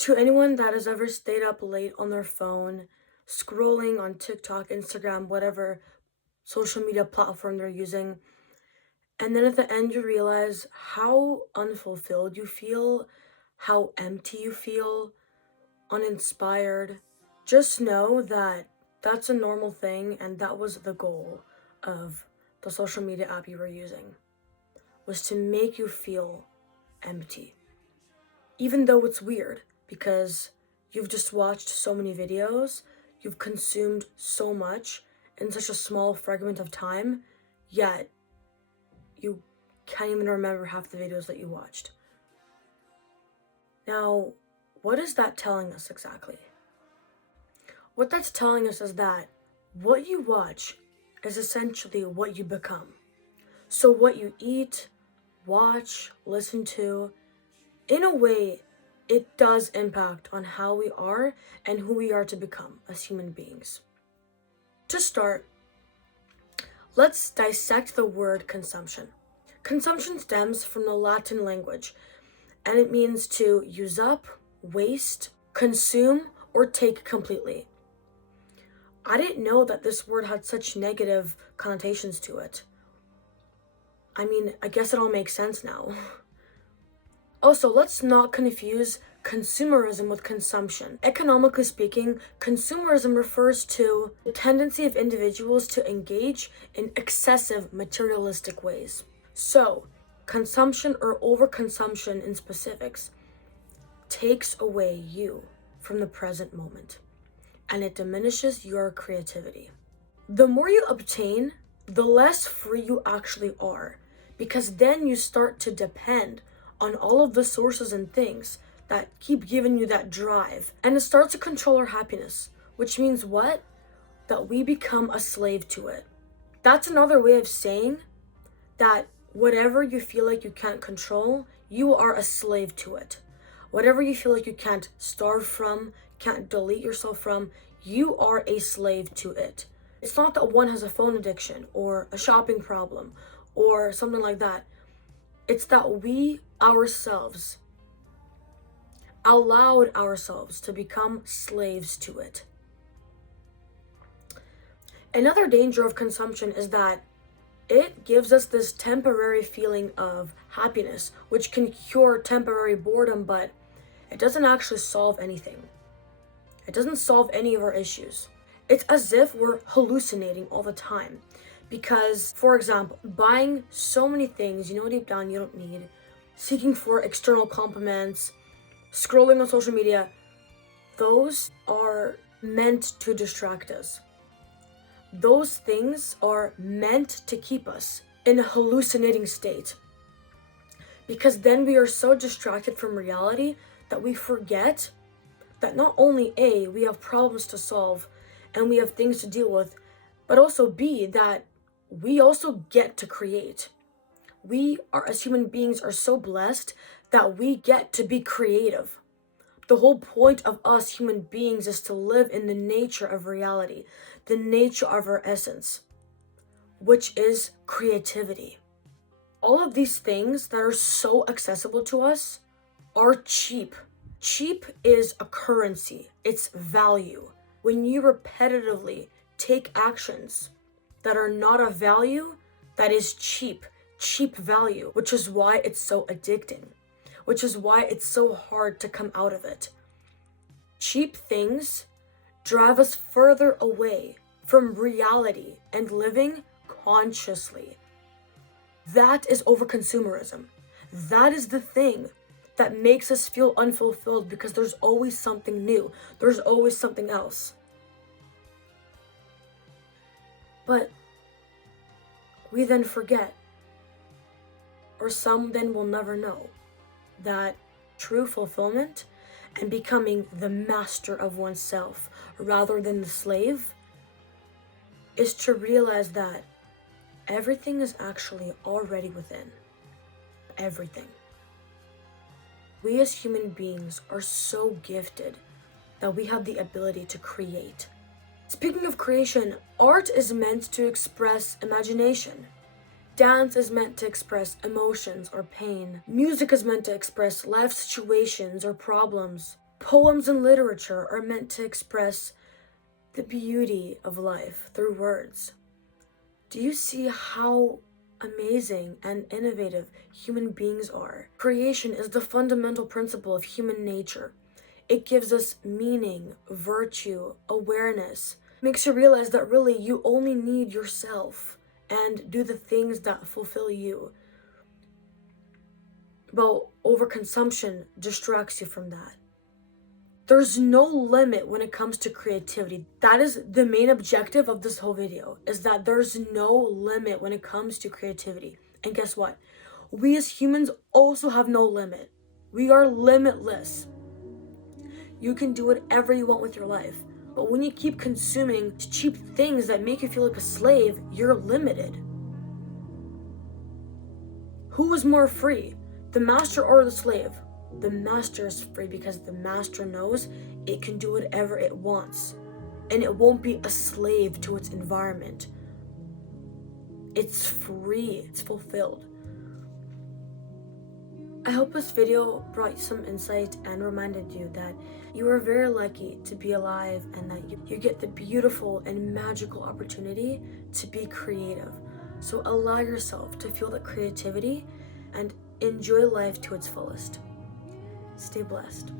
To anyone that has ever stayed up late on their phone, scrolling on TikTok, Instagram, whatever social media platform they're using, and then at the end you realize how unfulfilled you feel, how empty you feel, uninspired, just know that that's a normal thing and that was the goal of the social media app you were using, was to make you feel empty. Even though it's weird because you've just watched so many videos, you've consumed so much in such a small fragment of time, yet you can't even remember half the videos that you watched. Now, what is that telling us exactly? What that's telling us is that what you watch is essentially what you become. So what you eat, watch, listen to, in a way, it does impact on how we are and who we are to become as human beings. To start, let's dissect the word consumption. Consumption stems from the Latin language, and it means to use up, waste, consume, or take completely. I didn't know that this word had such negative connotations to it. I mean, I guess it all makes sense now. Also, let's not confuse consumerism with consumption. Economically speaking, consumerism refers to the tendency of individuals to engage in excessive materialistic ways. So, consumption or overconsumption in specifics takes away you from the present moment, and it diminishes your creativity. The more you obtain, the less free you actually are, because then you start to depend on all of the sources and things that keep giving you that drive, and it starts to control our happiness, which means what? That we become a slave to it. That's another way of saying that whatever you feel like you can't control, you are a slave to it. Whatever you feel like you can't starve from, can't delete yourself from, you are a slave to it. It's not that one has a phone addiction or a shopping problem or something like that. It's that we ourselves allowed ourselves to become slaves to it. Another danger of consumption is that it gives us this temporary feeling of happiness, which can cure temporary boredom, but it doesn't actually solve anything. It doesn't solve any of our issues. It's as if we're hallucinating all the time. Because, for example, buying so many things you know deep down you don't need, seeking for external compliments, scrolling on social media, those are meant to distract us. Those things are meant to keep us in a hallucinating state. Because then we are so distracted from reality that we forget that not only A, we have problems to solve and we have things to deal with, but also B, that we also get to create. We are, as human beings, are so blessed that we get to be creative. The whole point of us human beings is to live in the nature of reality, the nature of our essence, which is creativity. All of these things that are so accessible to us are cheap. Cheap is a currency, it's value. When you repetitively take actions that are not of value, that is cheap value, which is why it's so addicting, which is why it's so hard to come out of it. Cheap things drive us further away from reality and living consciously. That is overconsumerism. That is the thing that makes us feel unfulfilled because there's always something new. There's always something else. But we then forget, or some then will never know, that true fulfillment and becoming the master of oneself rather than the slave is to realize that everything is actually already within. Everything. We as human beings are so gifted that we have the ability to create. Speaking of creation, art is meant to express imagination. Dance is meant to express emotions or pain. Music is meant to express life situations or problems. Poems and literature are meant to express the beauty of life through words. Do you see how amazing and innovative human beings are? Creation is the fundamental principle of human nature. It gives us meaning, virtue, awareness. Makes you realize that really you only need yourself and do the things that fulfill you. Well, overconsumption distracts you from that. There's no limit when it comes to creativity. That is the main objective of this whole video, is that there's no limit when it comes to creativity. And guess what? We as humans also have no limit. We are limitless. You can do whatever you want with your life. But when you keep consuming cheap things that make you feel like a slave, you're limited. Who is more free, the master or the slave? The master is free because the master knows it can do whatever it wants, and it won't be a slave to its environment. It's free, it's fulfilled. I hope this video brought you some insight and reminded you that you are very lucky to be alive and that you get the beautiful and magical opportunity to be creative. So allow yourself to feel that creativity and enjoy life to its fullest. Stay blessed.